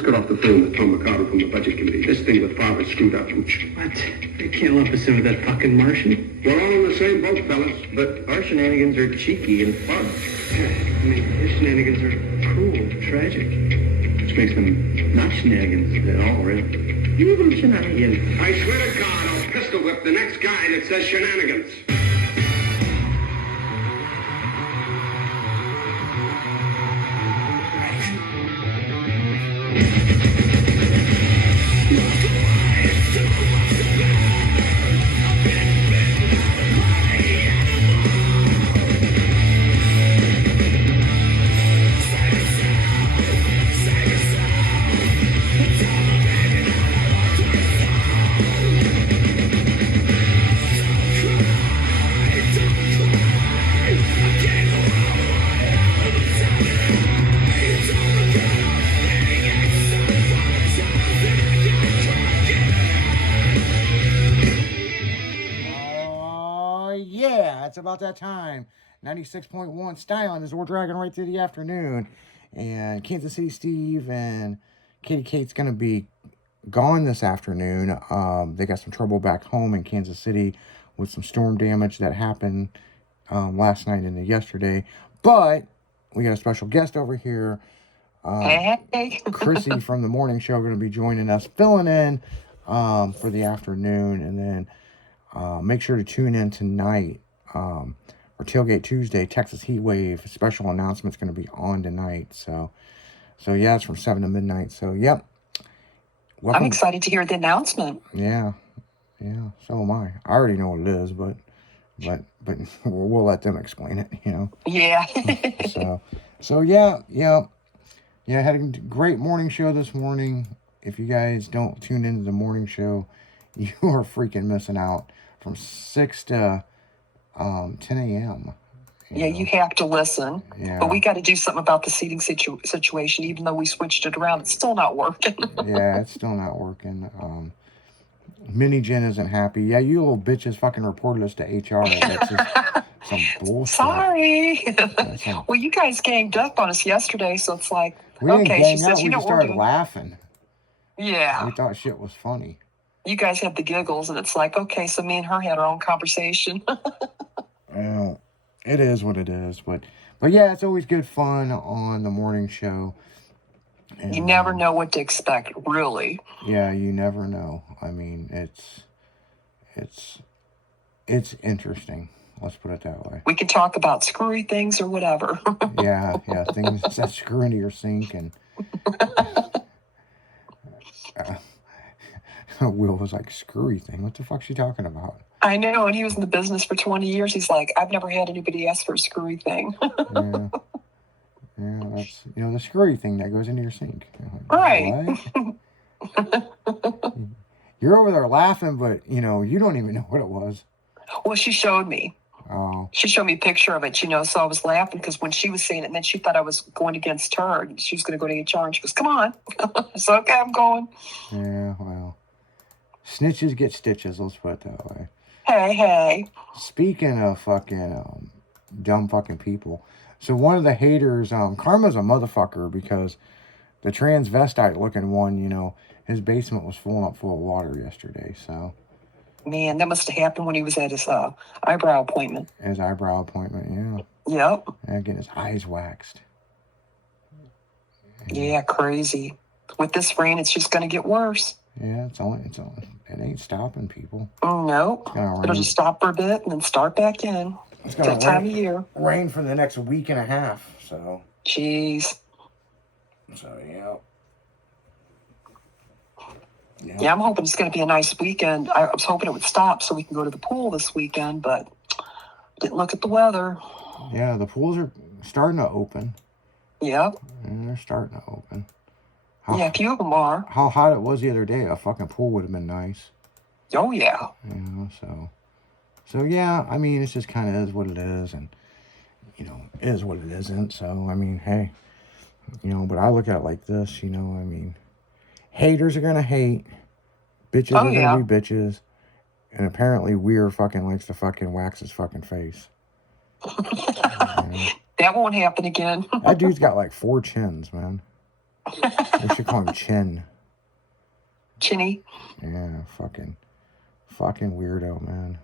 just got off the phone with Tom Mercado from the Budget Committee. This thing with Favre screwed up. What? They can't lump us in with that fucking Martian? We're all in the same boat, fellas. But our shenanigans are cheeky and fun. I mean, his shenanigans are cruel, tragic. Which makes them not shenanigans at all, really. Even shenanigans. I swear to God, I'll pistol whip the next guy that says shenanigans. It's about that time. 96.1 Styling is we're dragging right through the afternoon. And Kansas City Steve and Katie Kate's going to be gone this afternoon. They got some trouble back home in Kansas City with some storm damage that happened last night and yesterday. But we got a special guest over here. Chrissy from the morning show going to be joining us, filling in for the afternoon. And then make sure to tune in tonight. For Tailgate Tuesday, Texas Heat Wave special announcement's going to be on tonight. So yeah, it's from 7 to midnight. So, yep. Welcome. I'm excited to hear the announcement. Yeah, so am I. I already know what it is, but we'll let them explain it, you know. Yeah. so yeah. I had a great morning show this morning. If you guys don't tune into the morning show, you are freaking missing out. From 6 to 10 a.m. You have to listen. Yeah. But we got to do something about the seating situation. Even though we switched it around, it's still not working. Yeah, it's still not working. Mini Jen isn't happy. Yeah, you little bitches fucking reported us to HR. That's just some bullshit. Sorry. Well, you guys ganged up on us yesterday, so it's like, we okay, didn't gang she says, up. you know, we just started laughing. Yeah. We thought shit was funny. You guys had the giggles, and it's like, okay, so me and her had our own conversation. Well, it is what it is, but yeah, it's always good fun on the morning show. And, you never know what to expect, really. Yeah, you never know. I mean, it's interesting. Let's put it that way. We can talk about screwy things or whatever. yeah, things that screw into your sink and. Will was like, screwy thing. What the fuck's she talking about? I know, and he was in the business for 20 years. He's like, I've never had anybody ask for a screwy thing. Yeah, that's, the screwy thing that goes into your sink. Like, right. You're over there laughing, but, you don't even know what it was. Well, she showed me. Oh. She showed me a picture of it, so I was laughing because when she was saying it, and then she thought I was going against her. And she was going to go to HR, and she goes, come on. So, okay, I'm going. Yeah, well. Snitches get stitches, let's put it that way. Hey. Speaking of fucking dumb fucking people. So one of the haters, Karma's a motherfucker because the transvestite looking one, his basement was full of water yesterday, so. Man, that must have happened when he was at his eyebrow appointment. His eyebrow appointment, yeah. Yep. And getting his eyes waxed. Yeah, crazy. With this rain, it's just going to get worse. Yeah, it ain't stopping, people. Oh, no. It'll just stop for a bit and then start back in. It's going to time of year. Rain for the next week and a half, so. Jeez. So, yeah. Yeah, I'm hoping it's going to be a nice weekend. I was hoping it would stop so we can go to the pool this weekend, but didn't look at the weather. Yeah, the pools are starting to open. Yep. And they're starting to open. A few of them are. How hot it was the other day, a fucking pool would have been nice. Oh, yeah. So yeah, I mean, it's just kind of is what it is, and, it is what it isn't, so, I mean, hey, but I look at it like this, I mean, haters are gonna hate, bitches are gonna be bitches, and apparently Weir fucking likes to fucking wax his fucking face. That won't happen again. That dude's got like 4 chins, man. They should call him Chin. Chinny. Yeah, fucking weirdo, man.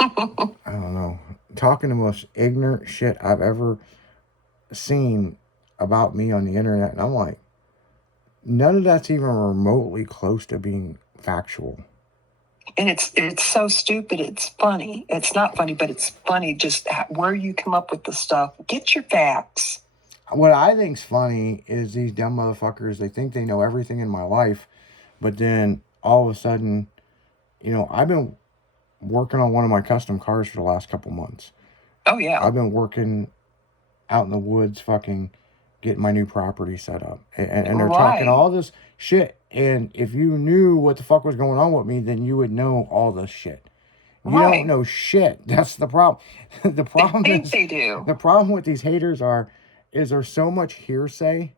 I don't know. Talking the most ignorant shit I've ever seen about me on the internet, and I'm like, none of that's even remotely close to being factual. And it's so stupid. It's funny. It's not funny, but it's funny just where you come up with the stuff. Get your facts. What I think's funny is these dumb motherfuckers, they think they know everything in my life, but then all of a sudden, you know, I've been working on one of my custom cars for the last couple months. Oh, yeah. I've been working out in the woods, fucking getting my new property set up. And they're talking all this shit. And if you knew what the fuck was going on with me, then you would know all this shit. You don't know shit. That's the problem. The problem is they do. The problem with these haters is there's so much hearsay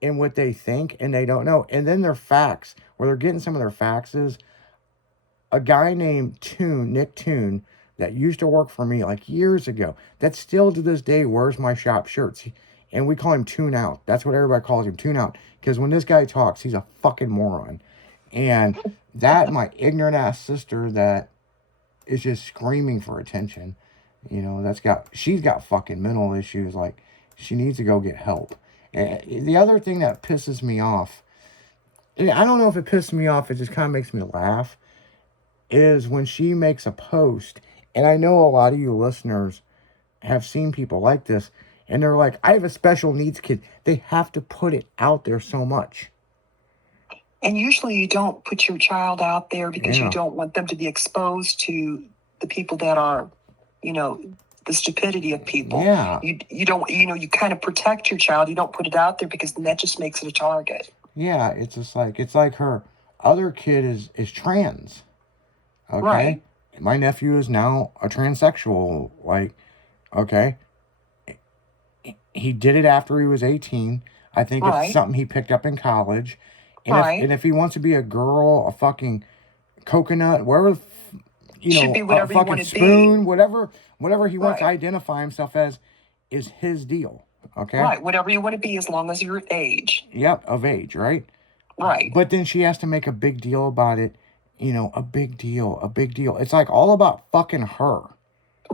in what they think and they don't know. And then their facts, where they're getting some of their facts is a guy named Nick Toon, that used to work for me like years ago, that still to this day wears my shop shirts. And we call him Tune Out. That's what everybody calls him, Tune Out. Because when this guy talks, he's a fucking moron. And that, my ignorant ass sister that is just screaming for attention, you know, she's got fucking mental issues. Like, she needs to go get help. And the other thing that pisses me off, I don't know if it pisses me off, it just kind of makes me laugh, is when she makes a post, and I know a lot of you listeners have seen people like this, and they're like, I have a special needs kid. They have to put it out there so much. And usually you don't put your child out there because you don't want them to be exposed to the people that are, you know, the stupidity of people. Yeah. You don't, you know, you kind of protect your child. You don't put it out there because then that just makes it a target. Yeah, it's just like, it's like her other kid is trans. Okay? Right. My nephew is now a transsexual. Like, okay? He did it after he was 18. I think it's something he picked up in college. And if he wants to be a girl, a fucking coconut, wherever, you know, a fucking spoon, whatever he wants to identify himself as is his deal. Okay? Right. Whatever you want to be as long as you're of age. Yep, of age, right? Right. But then she has to make a big deal about it. You know, a big deal. It's like all about fucking her.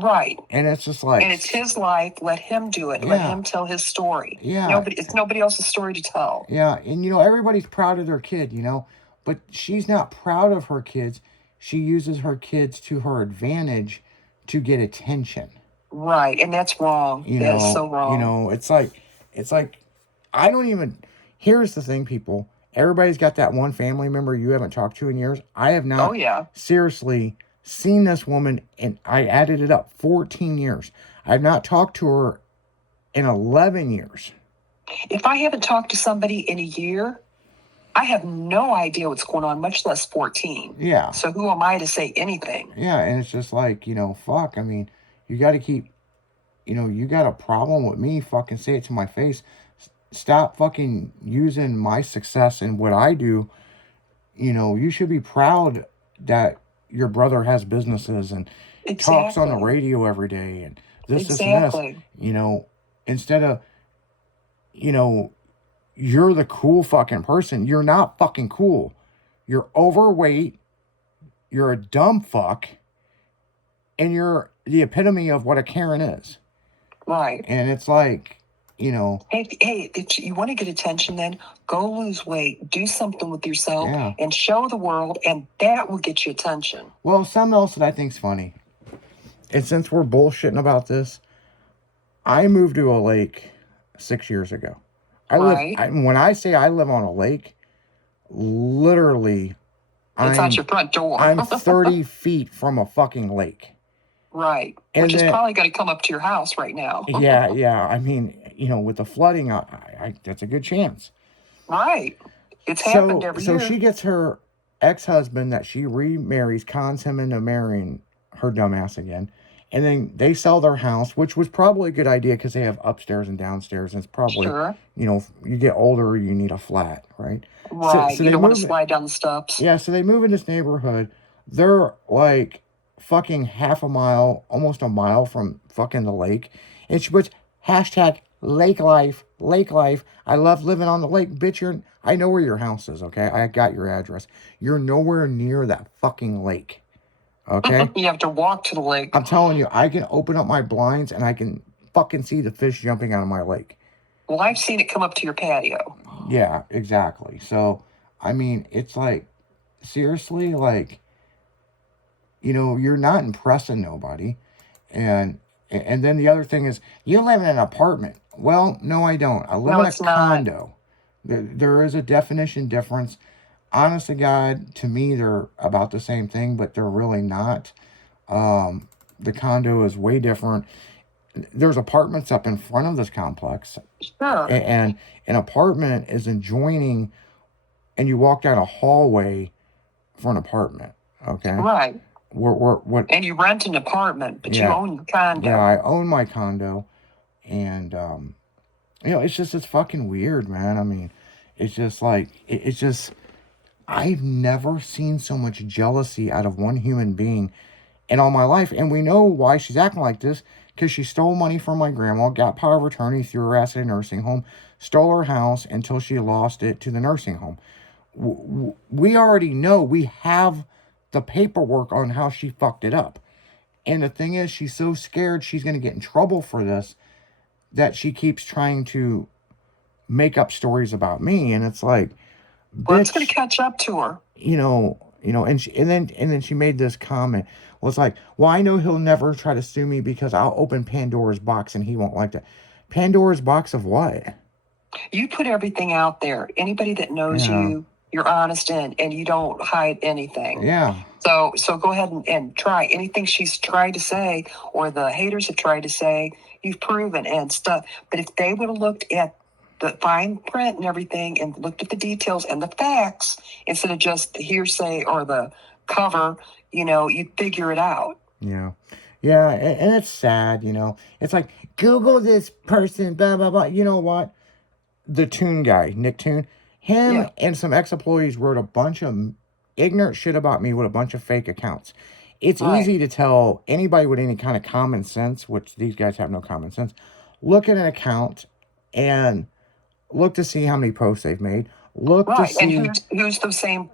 Right. And it's just like... And it's his life. Let him do it. Yeah. Let him tell his story. Yeah. It's nobody else's story to tell. Yeah. And, you know, everybody's proud of their kid, you know. But she's not proud of her kids. She uses her kids to her advantage to get attention. Right. And that's wrong. That is so wrong. You know, it's like, I don't even... Here's the thing, people. Everybody's got that one family member you haven't talked to in years. I have not seriously seen this woman, and I added it up, 14 years. I've not talked to her in 11 years. If I haven't talked to somebody in a year, I have no idea what's going on, much less 14. Yeah. So who am I to say anything? Yeah, and it's just like, you know, fuck. I mean, you got to keep, you know, you got a problem with me, fucking say it to my face. Stop fucking using my success and what I do. You know, you should be proud that your brother has businesses and talks on the radio every day and this and this. You know, instead of, you know, you're the cool fucking person. You're not fucking cool. You're overweight. You're a dumb fuck. And you're the epitome of what a Karen is. Right. And it's like, you know. Hey, if you want to get attention, then go lose weight, do something with yourself, and show the world, and that will get you attention. Well, something else that I think's funny, and since we're bullshitting about this, I moved to a lake 6 years ago. When I say I live on a lake, literally, it's out your front door. I'm 30 feet from a fucking lake. Right. Which is probably going to come up to your house right now. Yeah. I mean, you know, with the flooding, I that's a good chance. Right. It's happened every year. So she gets her ex-husband that she remarries, cons him into marrying her dumbass again. And then they sell their house, which was probably a good idea because they have upstairs and downstairs. And it's probably, you know, you get older, you need a flat, right? Right. So you don't want to slide down the steps. Yeah, so they move in this neighborhood. They're like fucking half a mile, almost a mile from fucking the lake. And she puts hashtag Lake life, lake life. I love living on the lake. Bitch, I know where your house is, okay? I got your address. You're nowhere near that fucking lake, okay? You have to walk to the lake. I'm telling you, I can open up my blinds and I can fucking see the fish jumping out of my lake. Well, I've seen it come up to your patio. Yeah, exactly. So, I mean, it's like, seriously, like, you know, you're not impressing nobody. And then the other thing is, you live in an apartment. Well, no, I don't. I live No, in a it's not. condo. There is a definition difference. Honest to God, to me, they're about the same thing, but they're really not. The condo is way different. There's apartments up in front of this complex, Sure. and an apartment is adjoining, and you walk down a hallway for an apartment. Okay, Right. what? And you rent an apartment, but you Yeah. own your condo. Yeah, I own my condo, and you know, it's fucking weird, man. I mean, it's just like it's just I've never seen so much jealousy out of one human being in all my life, and we know why she's acting like this, because she stole money from my grandma, got power of attorney, threw her ass at a nursing home, stole her house until she lost it to the nursing home. We already know, we have the paperwork on how she fucked it up. And the thing is, she's so scared she's going to get in trouble for this that she keeps trying to make up stories about me. And it's like, Well, it's bitch, going to catch up to her. you know, and then she made this comment. Well, it's like, well, I know he'll never try to sue me because I'll open Pandora's box and he won't like that. Pandora's box of what? You put everything out there. Anybody that knows Yeah. you, you're honest and you don't hide anything. Yeah. So go ahead and try anything she's tried to say or the haters have tried to say. You've proven and stuff. But if they would have looked at the fine print and everything and looked at the details and the facts instead of just the hearsay or the cover, you know, you'd figure it out. Yeah. Yeah. And it's sad, you know. It's like, Google this person, blah, blah, blah. You know what? The Toon guy, Nick Toon, him Yeah. and some ex-employees wrote a bunch of ignorant shit about me with a bunch of fake accounts. It's Right. easy to tell anybody with any kind of common sense, which these guys have no common sense, look at an account and look to see how many posts they've made. Look to Right. see. And who's the same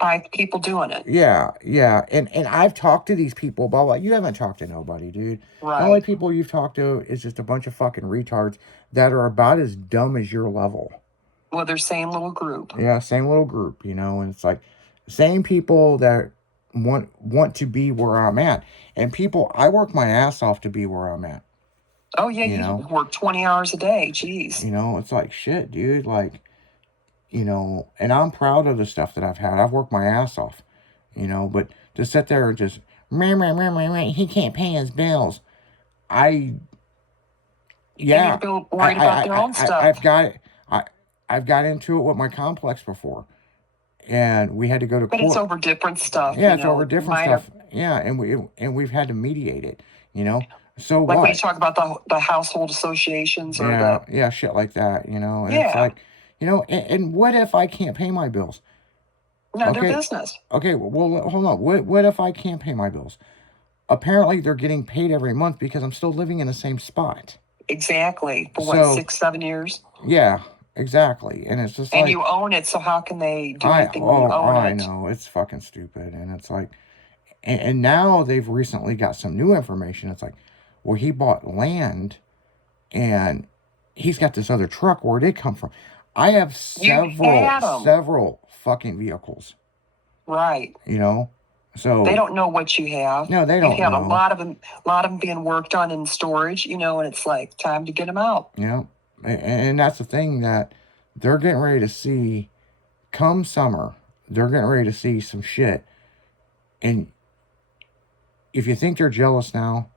5 people doing it? Yeah, yeah. And I've talked to these people, blah, blah. You haven't talked to nobody, dude. Right. The only people you've talked to is just a bunch of fucking retards that are about as dumb as your level. Well, they're same little group. Yeah, same little group, you know, and it's like same people that want to be where I'm at. And people, I work my ass off to be where I'm at. Oh yeah, You you know? work 20 hours a day. Jeez. You know, it's like shit, dude. Like, you know, and I'm proud of the stuff that I've had. I've worked my ass off, you know, but to sit there and just, he can't pay his bills. Yeah. And you're worried about their own stuff. I've got into it with my complex before, and we had to go to But court. it's over different stuff. Yeah, you it's know, over different minor- stuff. Yeah, and we've had to mediate it, you know. So Like when you what? talk about the household associations or Yeah, yeah, shit like that, you know. And it's Yeah. like, you know, and what if I can't pay my bills? no, Okay. their business. Okay, well, hold on. What if I can't pay my bills? Apparently, they're getting paid every month because I'm still living in the same spot. Exactly. For So- 6, 7 years? Yeah, exactly. And it's just And like, you own it, so how can they do I anything when you own I it? know it's fucking stupid, and it's like, and now they've recently got some new information. It's like, well, he bought land, and he's got this other truck. Where'd it come from? I have You had 'em. several fucking vehicles. Right. You know, so They don't know what you have. No, they don't You have know. a lot of them being worked on in storage, you know, and it's like time to get them out. You know, and that's the thing that they're getting ready to see come summer. They're getting ready to see some shit. And if you think they're jealous now,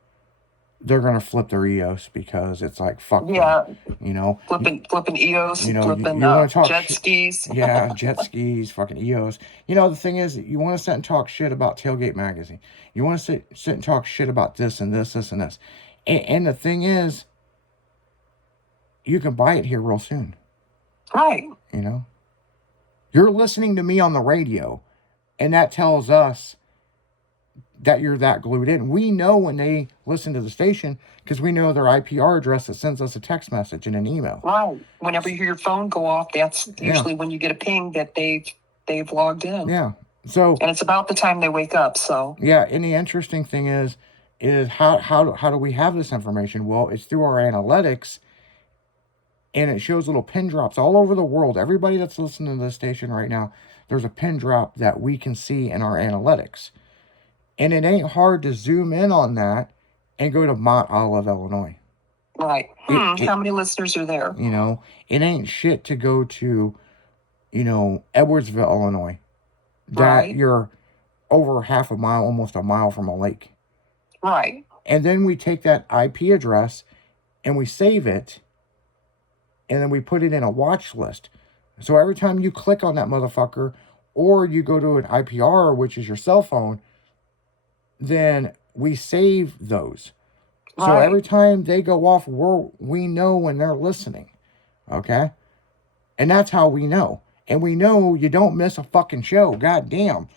they're going to flip their EOS because it's like, fuck them, Yeah, you know? flipping EOS, You know, flipping you wanna talk jet shit- skis. Yeah, jet skis, fucking EOS. You know, the thing is, you want to sit and talk shit about Tailgate Magazine. You want to sit and talk shit about this and this, this and this. And the thing is, you can buy it here real soon. Right. You know, you're listening to me on the radio, and that tells us that you're that glued in. We know when they listen to the station because we know their IPR address that sends us a text message and an email. Right. Whenever you hear your phone go off, that's usually when you get a ping that they've logged in. Yeah. So, and it's about the time they wake up. So yeah. And the interesting thing is how do we have this information? Well, it's through our analytics, and it shows little pin drops all over the world. Everybody that's listening to this station right now, there's a pin drop that we can see in our analytics. And it ain't hard to zoom in on that and go to Mont Olive, Illinois. Right. How many listeners are there? You know, it ain't shit to go to, you know, Edwardsville, Illinois. That you're over half a mile, almost a mile from a lake. Right. And then we take that IP address and we save it, and then we put it in a watch list. So every time you click on that motherfucker, or you go to an IPR, which is your cell phone, then we save those. Right. So every time they go off, we know when they're listening. Okay? And that's how we know. And we know you don't miss a fucking show. God damn.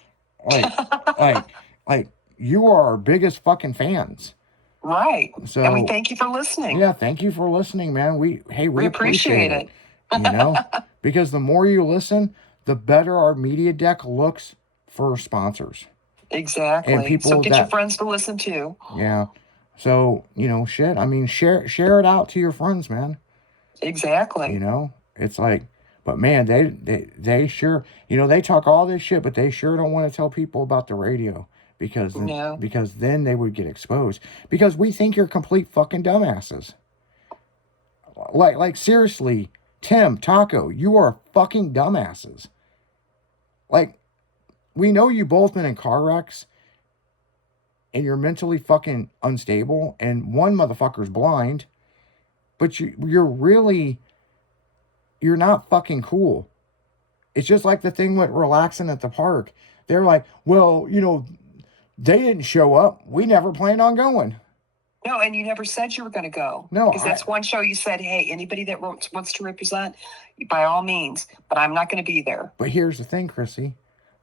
Like you are our biggest fucking fans. Right. So, and we thank you for listening. Yeah, thank you for listening, man. We appreciate it. You know? Because the more you listen, the better our media deck looks for sponsors. Exactly. And people so get your friends to listen too. Yeah. So, you know, shit. I mean, share it out to your friends, man. Exactly. You know? It's like, but man, they sure, you know, they talk all this shit, but they sure don't want to tell people about the radio because then they would get exposed. Because we think you're complete fucking dumbasses. Like seriously, Tim, Taco, you are fucking dumbasses. Like, we know you both been in car wrecks and you're mentally fucking unstable and one motherfucker's blind, but you're not fucking cool. It's just like the thing with relaxing at the park. They're like, well, you know, they didn't show up. We never planned on going. No, and you never said you were going to go. No. Because that's one show you said, hey, anybody that wants to represent, by all means, but I'm not going to be there. But here's the thing, Chrissy.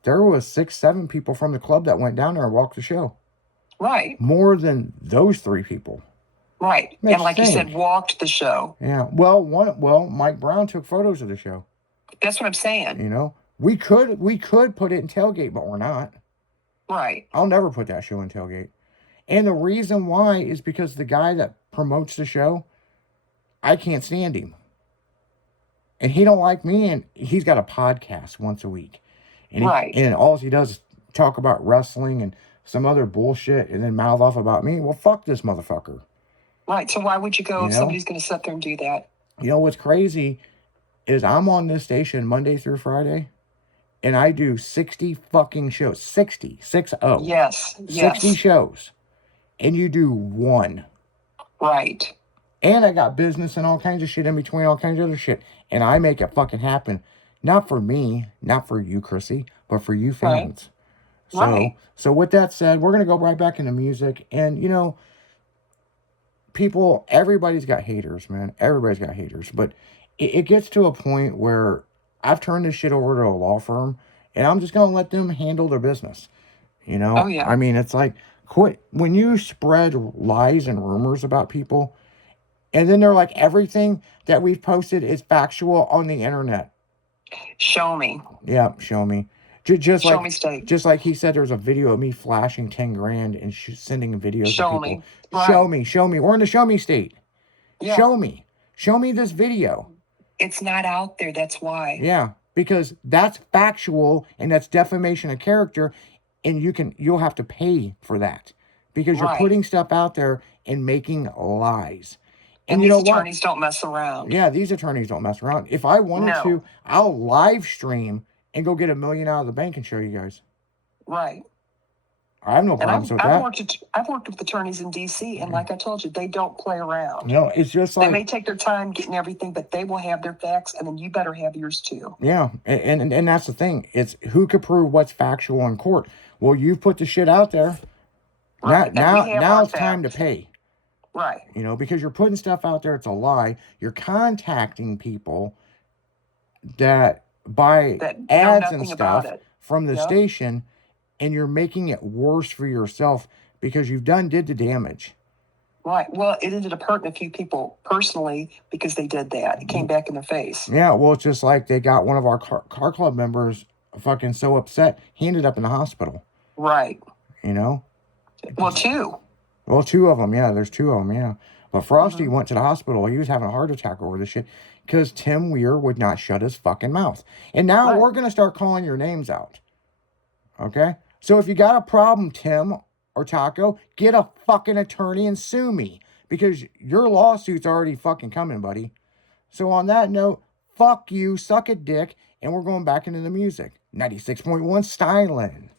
There was 6-7 people from the club that went down there and walked the show. Right. More than those 3 people. Right. And like you said, walked the show. Yeah. Well, Mike Brown took photos of the show. That's what I'm saying. You know, we could put it in tailgate, but we're not. Right. I'll never put that show in tailgate. And the reason why is because the guy that promotes the show, I can't stand him. And he don't like me, and he's got a podcast once a week. And and all he does is talk about wrestling and some other bullshit and then mouth off about me. Well, fuck this motherfucker. Right. So why would you go if somebody's going to sit there and do that? You know what's crazy is I'm on this station Monday through Friday, and I do 60 fucking shows. 60. Yes. 60 shows. And you do 1. Right. And I got business and all kinds of shit in between, all kinds of other shit. And I make it fucking happen. Not for me, not for you, Chrissy, but for you fans. Right. So with that said, we're going to go right back into music. And, you know, people, everybody's got haters, man. Everybody's got haters. But it gets to a point where I've turned this shit over to a law firm, and I'm just going to let them handle their business. You know? Oh, yeah. I mean, it's like, quit. When you spread lies and rumors about people, and then they're like, everything that we've posted is factual on the internet. Show me. Yeah, show me. Just show like, me state. Just like he said, there's a video of me flashing 10 grand and sending videos show to people. Me. Right. Show me. We're in the show me state. Yeah. Show me this video. It's not out there. That's why. Yeah, because that's factual and that's defamation of character, and you'll have to pay for that because you're putting stuff out there and making lies. And these attorneys don't mess around. Yeah, these attorneys don't mess around. If I wanted to, I'll live stream and go get $1 million out of the bank and show you guys. Right. I have no problems with that. I've worked with attorneys in D.C., and like I told you, they don't play around. No, it's just like... They may take their time getting everything, but they will have their facts, and then you better have yours too. Yeah, and that's the thing. It's who could prove what's factual in court. Well, you've put the shit out there. Right. Now it's time to pay. Right. You know, because you're putting stuff out there, it's a lie. You're contacting people that buy ads and stuff from the station, and you're making it worse for yourself because did the damage. Right. Well, it ended up hurting a few people personally because they did that. It came back in their face. Yeah, well, it's just like they got one of our car club members fucking so upset, he ended up in the hospital. Right. You know? Well, two. Well, two of them, yeah. There's two of them, yeah. But Frosty went to the hospital. He was having a heart attack over this shit because Tim Weir would not shut his fucking mouth. And now we're going to start calling your names out. Okay? So if you got a problem, Tim or Taco, get a fucking attorney and sue me because your lawsuit's already fucking coming, buddy. So on that note, fuck you, suck a dick, and we're going back into the music. 96.1 Styling.